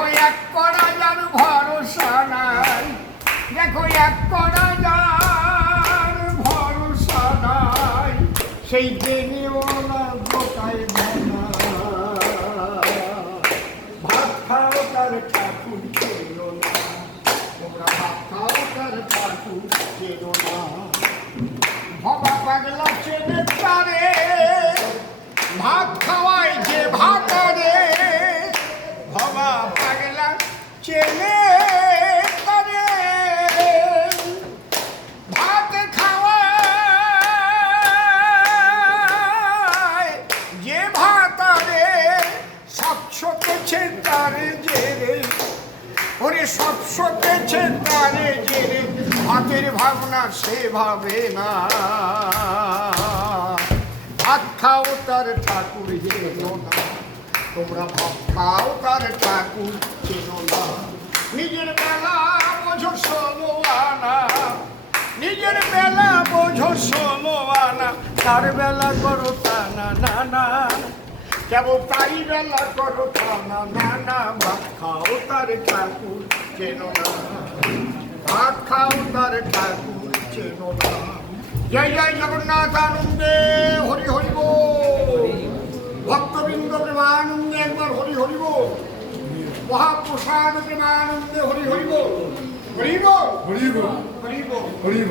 দেখো এক কড়া যার ভরসা নাই। দেখো এক কড়া ভরসা নাই। সেই চেনে ভাত খাওয়ায় যে ভাতারে সব সতেছে তারে যে রে ওরে সতেছে তারে যে ভাতের ভাবনা সে ভাবে না। ভাত খাও তার ঠাকুর যেনো না। তোমরা ভাত খাও তার ঠাকুর নিজের বেলা বোঝো আনা তার বেলা করো টানা না না কেবল তাই বেলা করো টানা না না ভাত খাও তার ঠাকুর, চেনো না। ভাত খাও তার ঠাকুর, চেনো না। জয় জয় জগন্নাথ আনন্দে হরি হরি বল ভক্তবৃন্দ প্রেমানন্দে একবার হরি হরি বল মহাপ্রসাদ প্রেমানন্দে হরি オリーブオリーブリーブリー